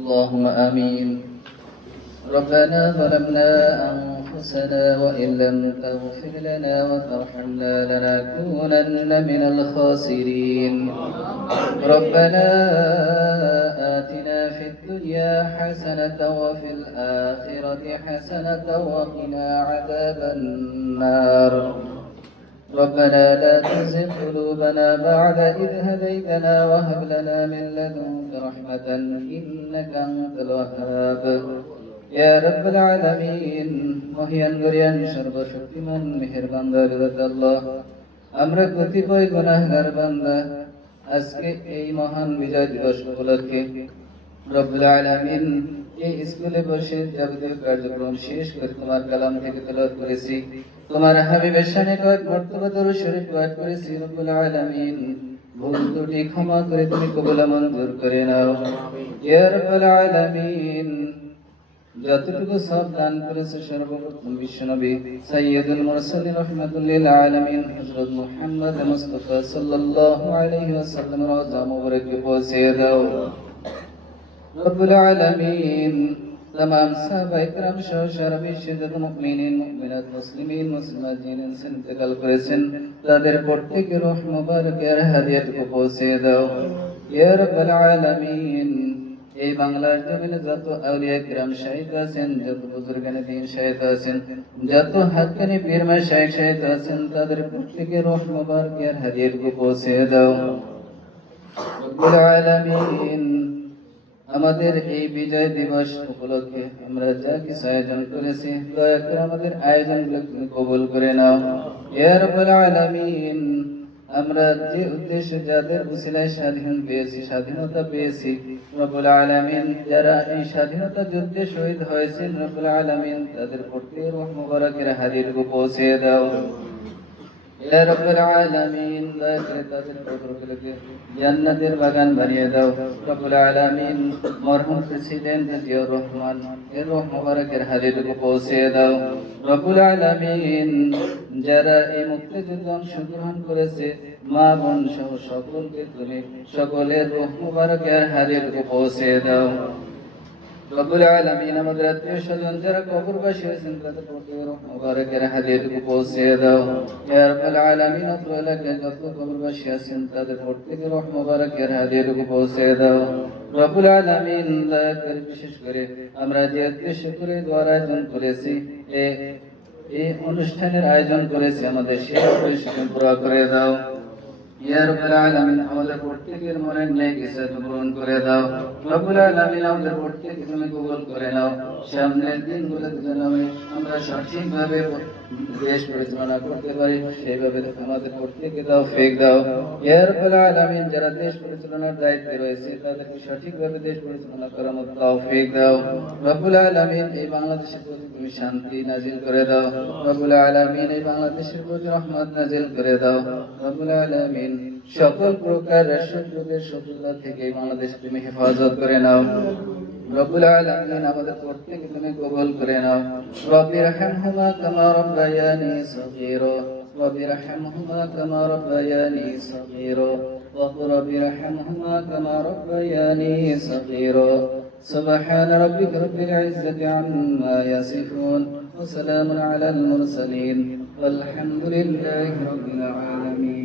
اللهم آمين. ربنا ظلمنا أنفسنا وإن لم تغفر لنا وترحمنا لنكونن من الخاسرين. ربنا آتنا في الدنيا حسنة وفي الآخرة حسنة وقنا عذاب النار. ربنا لا تزغ قلوبنا بعد إذ هديتنا وهب لنا من لدنك رحمة إنك أنت الوهاب. يا رب العالمين মহিয়ান গরিয়ান সর্বশক্তিমান মেহেরবান দয়ালু আল্লাহ, আমরা কতিপয় গুনাহগার বান্দা আজকে এই মহান বিজয় দিবস উপলক্ষে রব্বুল আলামিন এই স্কুলে বসে যাবতীয় কার্যক্রম শেষ করে তোমার কালাম থেকে তেলাওয়াত করেছি, তোমার হাবিবের শানে কয়েক মর্তবা দরুদ শরীফ পাঠ করেছি। রব্বুল আলামিন ভুল ত্রুটি ক্ষমা করে তুমি কবুল মঞ্জুর করে নাও। ইয়া রাব্বাল আলামিন যতটুকু সব দান করেছে সর্বপ্রথম বিশ্বনবী সাইয়্যিদুল মুরসালিন রাহমাতুল লিল আলামিন হযরত মুহাম্মদ মুস্তাফা সাল্লাল্লাহু আলাইহি ওয়াসাল্লাম রওজা মুবারকে পৌঁছে দাও। রব্বুল আলামিন तमाम সাহাবায়ে কেরাম সহ সারা বিশ্বের যত মুমিনিন মুমিনাত মুসলিমিন মুসলিমাত যিনি ইন্তেকাল করেছেন তাদের প্রত্যেকের রূহ মুবারকের হাদিয়াটুকু পৌঁছে দাও। ইয়া রাব্বাল আলামিন এই বাংলার জমিনে যত আউলিয়া কিরাম শাহিদ আছেন, যত বুজুর্গানে দ্বীন শাহিদ আছেন, যত হাক্কানি পীর মাশায়েখ শাহিদ আছেন, তাদের প্রত্যেকের রূহ মুবারকের হাদিয়াটুকু পৌঁছে দাও। রব্বুল আলামিন আমাদের এই বিজয় দিবস উপলক্ষে আমরা যা কিছু আয়োজন করেছি দয়া করে আমাদের আয়োজনগুলো তুমি কবুল করে নাও। ইয়া রাব্বাল আলামিন আমরা যে উদ্দেশ্যে যাদের উসিলায় স্বাধীনতা পেয়েছি রব্বুল আলামিন যারা এই স্বাধীনতা যুদ্ধে শহীদ হয়েছেন রব্বুল আলামিন তাদের প্রত্যেকের রূহ মুবারকের হাদিয়াটুকু পৌঁছে দাও। ইয়া রাব্বাল আলামিন দয়া করে তাদের কবরগুলোকে জান্নাতের বাগান বানিয়ে দাও। রব্বুল আলামিন মরহুম প্রেসিডেন্ট জিয়াউর রহমান এর রূহ মুবারকের হাদিয়াটুকু পৌঁছে দাও। রব্বুল আলামিন যারা এই মুক্তিযুদ্ধে অংশগ্রহণ করেছে মা বোন সহ সকলকে তুমি সকলের রূহ মুবারকের হাদিয়াটুকু পৌঁছে দাও। রব্বুল আলামিন আমাদের আত্মীয় স্বজন যারা কবরবাসী হয়েছেন তাদের প্রত্যেকের রূহ মুবারকের হাদিয়াটুকু পৌঁছে দাও। ইয়া রাব্বাল আলামিন অত্র এলাকায় যত কবরবাসী আছেন তাদের প্রত্যেকের রূহ মুবারকের হাদিয়াটুকু পৌঁছে দাও। রব্বুল আলামিন দয়া করে বিশেষ করে আমরা যে উদ্দেশ্য করে দোয়ার আয়োজন করেছি এই অনুষ্ঠানের আয়োজন করেছি আমাদের সেই উদ্দেশ্যকে পুরা করে দাও। ইয়া রাব্বাল আলামিন আমাদের প্রত্যেকের মনের নেক ইচ্ছা পূরণ করে দাও। রব্বুল আলামিন আমাদের প্রত্যেককে তুমি কবুল করে নাও। সামনের দিনগুলোতে যেন আমরা সঠিকভাবে দেশ পরিচালনা করতে পারি সেইভাবে আমাদের প্রত্যেককে তৌফিক দাও। ইয়া রাব্বাল আলামিন যারা দেশ পরিচালনার দায়িত্বে রয়েছে তাদেরকে সঠিকভাবে দেশ পরিচালনা করার মতো তৌফিক দাও। রব্বুল আলামিন এই বাংলাদেশের প্রতি তুমি শান্তি নাজিল করে দাও। রব্বুল আলামিন এই বাংলাদেশের প্রতি রহমত নাজিল করে দাও। রব্বুল আলামিন সকল প্রকার শত্রুদের শত্রুতা থেকে বাংলাদেশ তুমি হেফাজত করে নাও। রব্বুল আলামিন আমাদের প্রত্যেককে তুমি কবুল করে নাও। রব্বিরহামহুমা কামা রাব্বায়ানি সগীরা রব্বিরহামহুমা কামা রাব্বায়ানি সগীরা রব্বিরহামহুমা কামা রাব্বায়ানি সগীরা সুবহান রাব্বিকা রাব্বিল ইজ্জাতি আম্মা ইয়াসিফুন ওয়া সালামুন আলাল মুরসালিন ওয়ালহামদুলিল্লাহি রাব্বিল আলামিন।